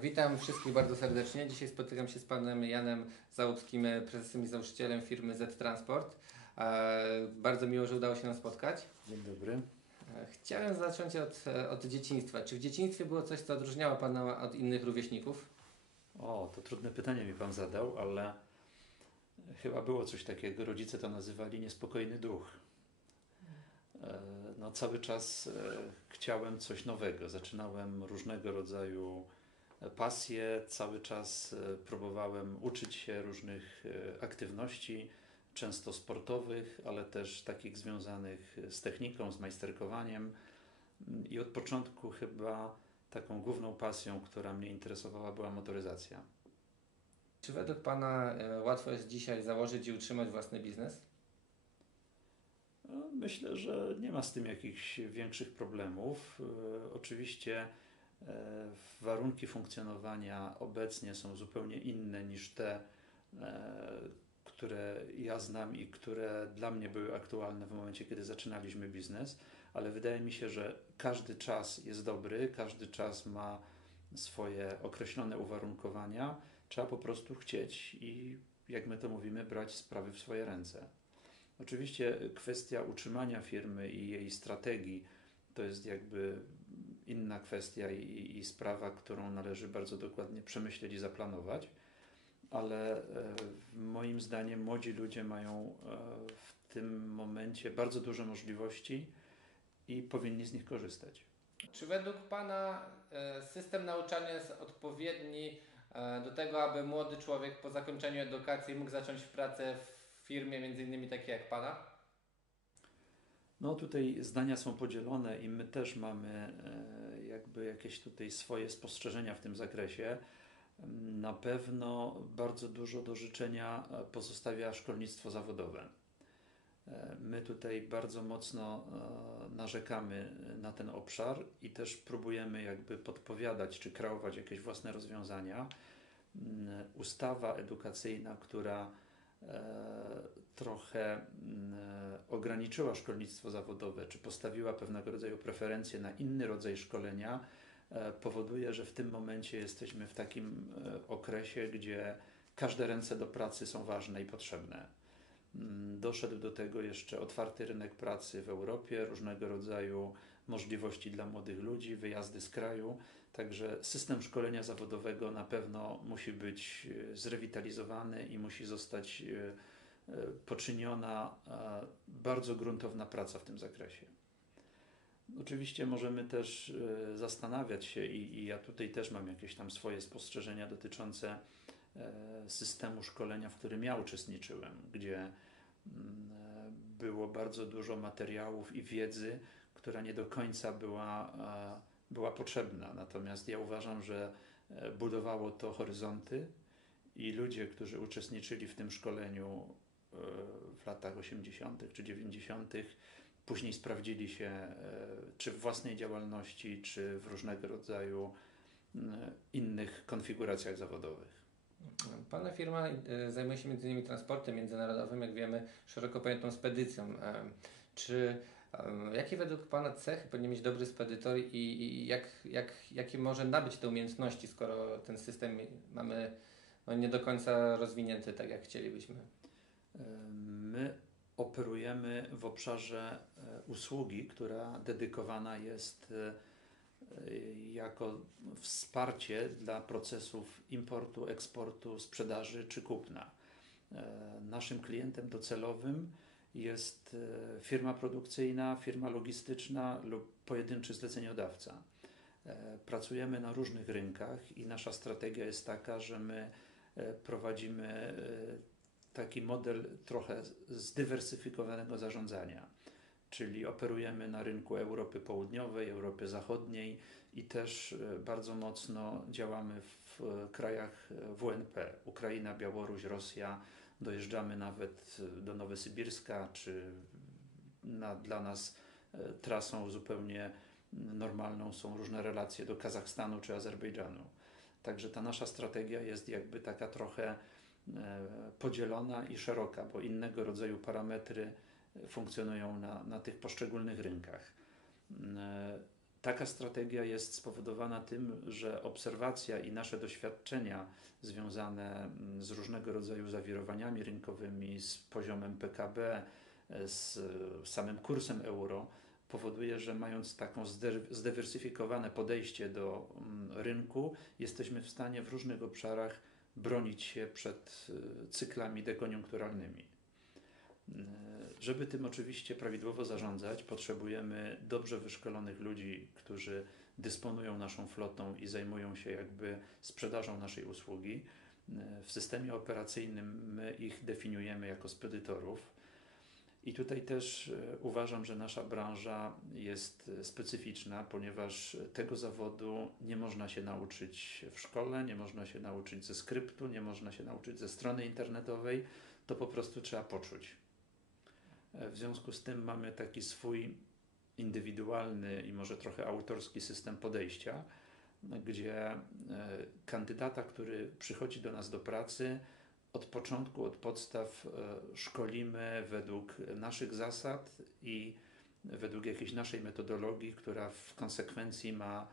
Witam wszystkich bardzo serdecznie. Dzisiaj spotykam się z panem Janem Załuckim, prezesem i założycielem firmy Z Transport. Bardzo miło, że udało się nam spotkać. Dzień dobry. Chciałem zacząć od dzieciństwa. Czy w dzieciństwie było coś, co odróżniało pana od innych rówieśników? O, to trudne pytanie mi pan zadał, ale chyba było coś takiego. Rodzice to nazywali niespokojny duch. No, cały czas chciałem coś nowego. Zaczynałem różnego rodzaju pasje, cały czas próbowałem uczyć się różnych aktywności, często sportowych, ale też takich związanych z techniką, z majsterkowaniem. I od początku chyba taką główną pasją, która mnie interesowała, była motoryzacja. Czy według pana łatwo jest dzisiaj założyć i utrzymać własny biznes? No, myślę, że nie ma z tym jakichś większych problemów. Oczywiście warunki funkcjonowania obecnie są zupełnie inne niż te, które ja znam i które dla mnie były aktualne w momencie, kiedy zaczynaliśmy biznes, ale wydaje mi się, że każdy czas jest dobry, każdy czas ma swoje określone uwarunkowania. Trzeba po prostu chcieć i, jak my to mówimy, brać sprawy w swoje ręce. Oczywiście kwestia utrzymania firmy i jej strategii to jest jakby inna kwestia i sprawa, którą należy bardzo dokładnie przemyśleć i zaplanować, ale moim zdaniem młodzi ludzie mają w tym momencie bardzo duże możliwości i powinni z nich korzystać. Czy według pana system nauczania jest odpowiedni do tego, aby młody człowiek po zakończeniu edukacji mógł zacząć pracę w firmie, między innymi takiej jak pana? No tutaj zdania są podzielone i my też mamy jakby jakieś tutaj swoje spostrzeżenia w tym zakresie. Na pewno bardzo dużo do życzenia pozostawia szkolnictwo zawodowe. My tutaj bardzo mocno narzekamy na ten obszar i też próbujemy jakby podpowiadać czy kreować jakieś własne rozwiązania. Ustawa edukacyjna, która trochę ograniczyła szkolnictwo zawodowe, czy postawiła pewnego rodzaju preferencje na inny rodzaj szkolenia, powoduje, że w tym momencie jesteśmy w takim okresie, gdzie każde ręce do pracy są ważne i potrzebne. Doszedł do tego jeszcze otwarty rynek pracy w Europie, różnego rodzaju możliwości dla młodych ludzi, wyjazdy z kraju. Także system szkolenia zawodowego na pewno musi być zrewitalizowany i musi zostać poczyniona bardzo gruntowna praca w tym zakresie. Oczywiście możemy też zastanawiać się i ja tutaj też mam jakieś tam swoje spostrzeżenia dotyczące systemu szkolenia, w którym ja uczestniczyłem, gdzie było bardzo dużo materiałów i wiedzy, która nie do końca była potrzebna. Natomiast ja uważam, że budowało to horyzonty i ludzie, którzy uczestniczyli w tym szkoleniu w latach 80. czy 90., później sprawdzili się czy w własnej działalności, czy w różnego rodzaju innych konfiguracjach zawodowych. Pana firma zajmuje się m.in. transportem międzynarodowym, jak wiemy, szeroko pojętą spedycją. Czy jakie według pana cechy powinien mieć dobry spedytor i jakie może nabyć te umiejętności, skoro ten system mamy nie do końca rozwinięty tak, jak chcielibyśmy? My operujemy w obszarze usługi, która dedykowana jest jako wsparcie dla procesów importu, eksportu, sprzedaży czy kupna. Naszym klientem docelowym jest firma produkcyjna, firma logistyczna lub pojedynczy zleceniodawca. Pracujemy na różnych rynkach i nasza strategia jest taka, że my prowadzimy taki model trochę zdywersyfikowanego zarządzania, czyli operujemy na rynku Europy Południowej, Europy Zachodniej i też bardzo mocno działamy w krajach WNP, Ukraina, Białoruś, Rosja, dojeżdżamy nawet do Nowosybirska, czy dla nas trasą zupełnie normalną są różne relacje do Kazachstanu czy Azerbejdżanu. Także ta nasza strategia jest jakby taka trochę podzielona i szeroka, bo innego rodzaju parametry funkcjonują na tych poszczególnych rynkach. Taka strategia jest spowodowana tym, że obserwacja i nasze doświadczenia związane z różnego rodzaju zawirowaniami rynkowymi, z poziomem PKB, z samym kursem euro, powoduje, że mając taką zdywersyfikowane podejście do rynku, jesteśmy w stanie w różnych obszarach bronić się przed cyklami dekoniunkturalnymi. Żeby tym oczywiście prawidłowo zarządzać, potrzebujemy dobrze wyszkolonych ludzi, którzy dysponują naszą flotą i zajmują się jakby sprzedażą naszej usługi. W systemie operacyjnym my ich definiujemy jako spedytorów. I tutaj też uważam, że nasza branża jest specyficzna, ponieważ tego zawodu nie można się nauczyć w szkole, nie można się nauczyć ze skryptu, nie można się nauczyć ze strony internetowej, to po prostu trzeba poczuć. W związku z tym mamy taki swój indywidualny i może trochę autorski system podejścia, gdzie kandydata, który przychodzi do nas do pracy, od początku, od podstaw szkolimy według naszych zasad i według jakiejś naszej metodologii, która w konsekwencji ma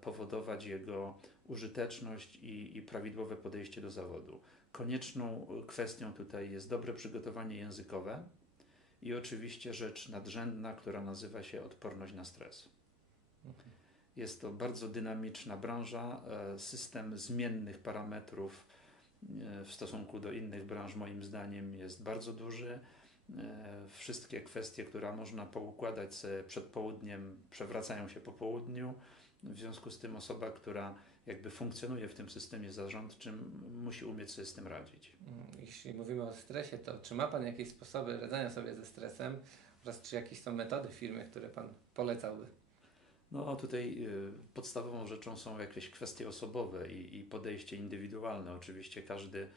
powodować jego użyteczność i prawidłowe podejście do zawodu. Konieczną kwestią tutaj jest dobre przygotowanie językowe i oczywiście rzecz nadrzędna, która nazywa się odporność na stres. Jest to bardzo dynamiczna branża, system zmiennych parametrów w stosunku do innych branż moim zdaniem jest bardzo duży. Wszystkie kwestie, które można poukładać sobie przed południem, przewracają się po południu. W związku z tym osoba, która jakby funkcjonuje w tym systemie zarządczym, musi umieć sobie z tym radzić. Jeśli mówimy o stresie, to czy ma Pan jakieś sposoby radzenia sobie ze stresem oraz czy jakieś są metody w firmie, które Pan polecałby? No tutaj podstawową rzeczą są jakieś kwestie osobowe i podejście indywidualne. Oczywiście każdy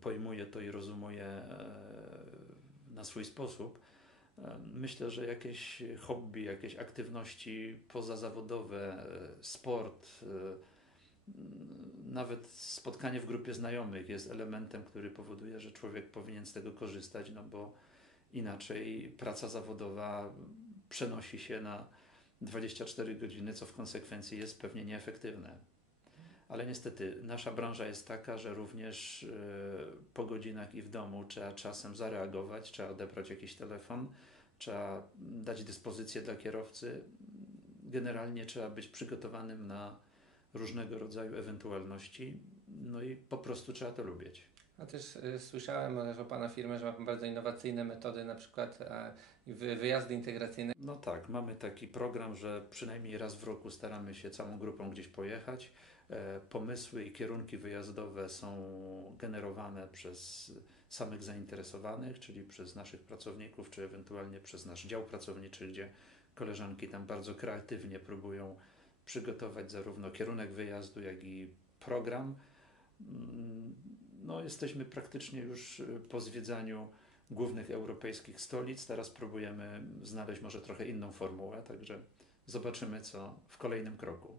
pojmuje to i rozumuje na swój sposób. Myślę, że jakieś hobby, jakieś aktywności pozazawodowe, sport, nawet spotkanie w grupie znajomych jest elementem, który powoduje, że człowiek powinien z tego korzystać, no bo inaczej praca zawodowa przenosi się na 24 godziny, co w konsekwencji jest pewnie nieefektywne. Ale niestety nasza branża jest taka, że również po godzinach i w domu trzeba czasem zareagować, trzeba odebrać jakiś telefon, trzeba dać dyspozycję dla kierowcy. Generalnie trzeba być przygotowanym na różnego rodzaju ewentualności, no i po prostu trzeba to lubić. A też słyszałem o Pana firmie, że ma Pan bardzo innowacyjne metody, na przykład wyjazdy integracyjne. No tak, mamy taki program, że przynajmniej raz w roku staramy się całą grupą gdzieś pojechać. Pomysły i kierunki wyjazdowe są generowane przez samych zainteresowanych, czyli przez naszych pracowników, czy ewentualnie przez nasz dział pracowniczy, gdzie koleżanki tam bardzo kreatywnie próbują przygotować zarówno kierunek wyjazdu, jak i program. No, jesteśmy praktycznie już po zwiedzaniu głównych europejskich stolic. Teraz próbujemy znaleźć może trochę inną formułę, także zobaczymy, co w kolejnym kroku.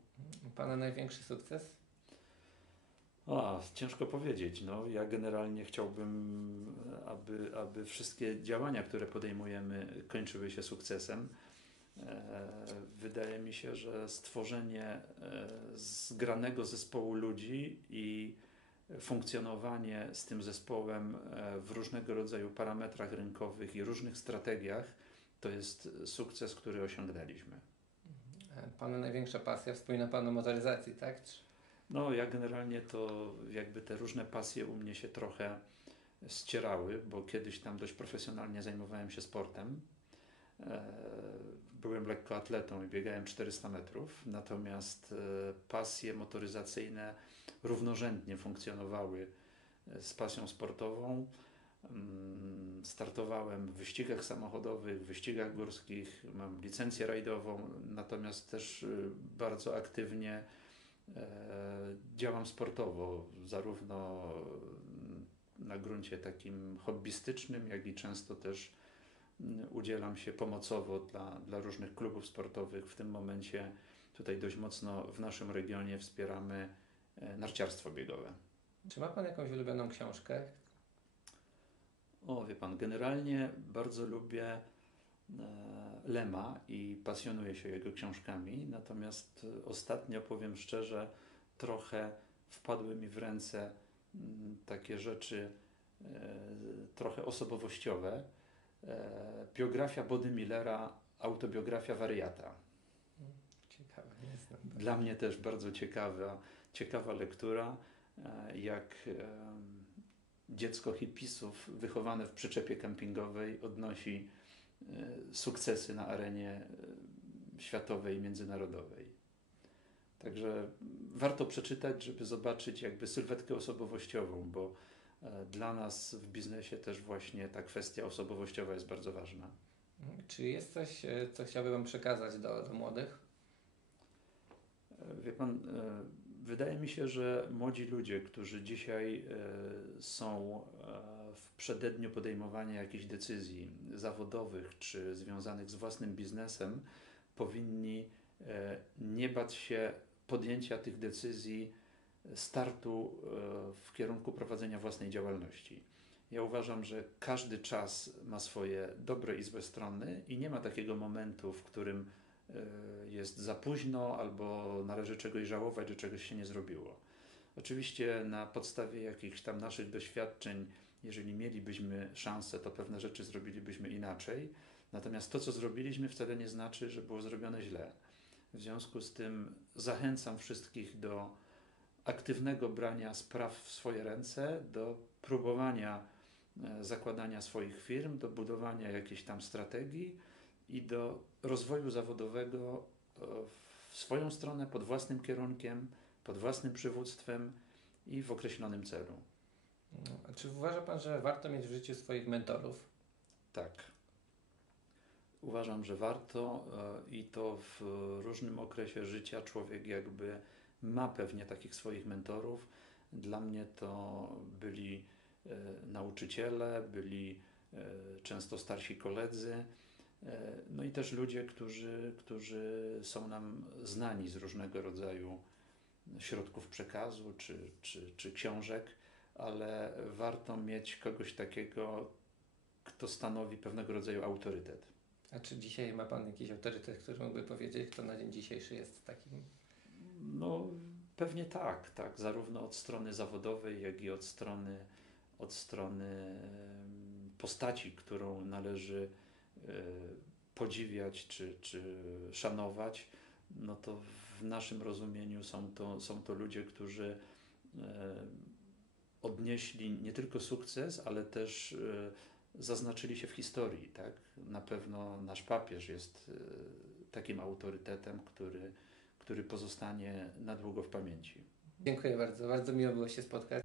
Pana największy sukces? Ciężko powiedzieć. No, ja generalnie chciałbym, aby wszystkie działania, które podejmujemy, kończyły się sukcesem. Wydaje mi się, że stworzenie zgranego zespołu ludzi i funkcjonowanie z tym zespołem w różnego rodzaju parametrach rynkowych i różnych strategiach to jest sukces, który osiągnęliśmy. Pana największa pasja, wspomina Pan o motoryzacji, tak? No, ja generalnie to jakby te różne pasje u mnie się trochę ścierały, bo kiedyś tam dość profesjonalnie zajmowałem się sportem. Byłem lekkoatletą i biegałem 400 metrów, natomiast pasje motoryzacyjne równorzędnie funkcjonowały z pasją sportową. Startowałem w wyścigach samochodowych, w wyścigach górskich, mam licencję rajdową, natomiast też bardzo aktywnie działam sportowo, zarówno na gruncie takim hobbystycznym, jak i często też udzielam się pomocowo dla różnych klubów sportowych. W tym momencie tutaj dość mocno w naszym regionie wspieramy narciarstwo biegowe. Czy ma Pan jakąś ulubioną książkę? Wie Pan, generalnie bardzo lubię Lema i pasjonuję się jego książkami, natomiast ostatnio, powiem szczerze, trochę wpadły mi w ręce takie rzeczy trochę osobowościowe. Biografia Body Millera, autobiografia wariata. Ciekawe, nie znam. Dla mnie też bardzo ciekawa lektura, jak dziecko hipisów wychowane w przyczepie kempingowej odnosi sukcesy na arenie światowej i międzynarodowej. Także warto przeczytać, żeby zobaczyć jakby sylwetkę osobowościową, bo dla nas w biznesie też właśnie ta kwestia osobowościowa jest bardzo ważna. Czy jest coś, co chciałby Pan przekazać do młodych? Wie Pan, wydaje mi się, że młodzi ludzie, którzy dzisiaj są w przededniu podejmowania jakichś decyzji zawodowych czy związanych z własnym biznesem, powinni nie bać się podjęcia tych decyzji, startu w kierunku prowadzenia własnej działalności. Ja uważam, że każdy czas ma swoje dobre i złe strony i nie ma takiego momentu, w którym jest za późno albo należy czegoś żałować, że czegoś się nie zrobiło. Oczywiście na podstawie jakichś tam naszych doświadczeń, jeżeli mielibyśmy szansę, to pewne rzeczy zrobilibyśmy inaczej. Natomiast to, co zrobiliśmy, wcale nie znaczy, że było zrobione źle. W związku z tym zachęcam wszystkich do aktywnego brania spraw w swoje ręce, do próbowania zakładania swoich firm, do budowania jakiejś tam strategii i do rozwoju zawodowego w swoją stronę, pod własnym kierunkiem, pod własnym przywództwem i w określonym celu. A czy uważa Pan, że warto mieć w życiu swoich mentorów? Tak. Uważam, że warto i to w różnym okresie życia człowiek jakby ma pewnie takich swoich mentorów. Dla mnie to byli nauczyciele, byli często starsi koledzy, no i też ludzie, którzy są nam znani z różnego rodzaju środków przekazu czy książek, ale warto mieć kogoś takiego, kto stanowi pewnego rodzaju autorytet. A czy dzisiaj ma Pan jakiś autorytet, który mógłby powiedzieć, kto na dzień dzisiejszy jest takim? No pewnie tak, zarówno od strony zawodowej, jak i od strony postaci, którą należy podziwiać czy szanować. No to w naszym rozumieniu są to ludzie, którzy odnieśli nie tylko sukces, ale też zaznaczyli się w historii. Tak? Na pewno nasz papież jest takim autorytetem, który pozostanie na długo w pamięci. Dziękuję bardzo. Bardzo miło było się spotkać.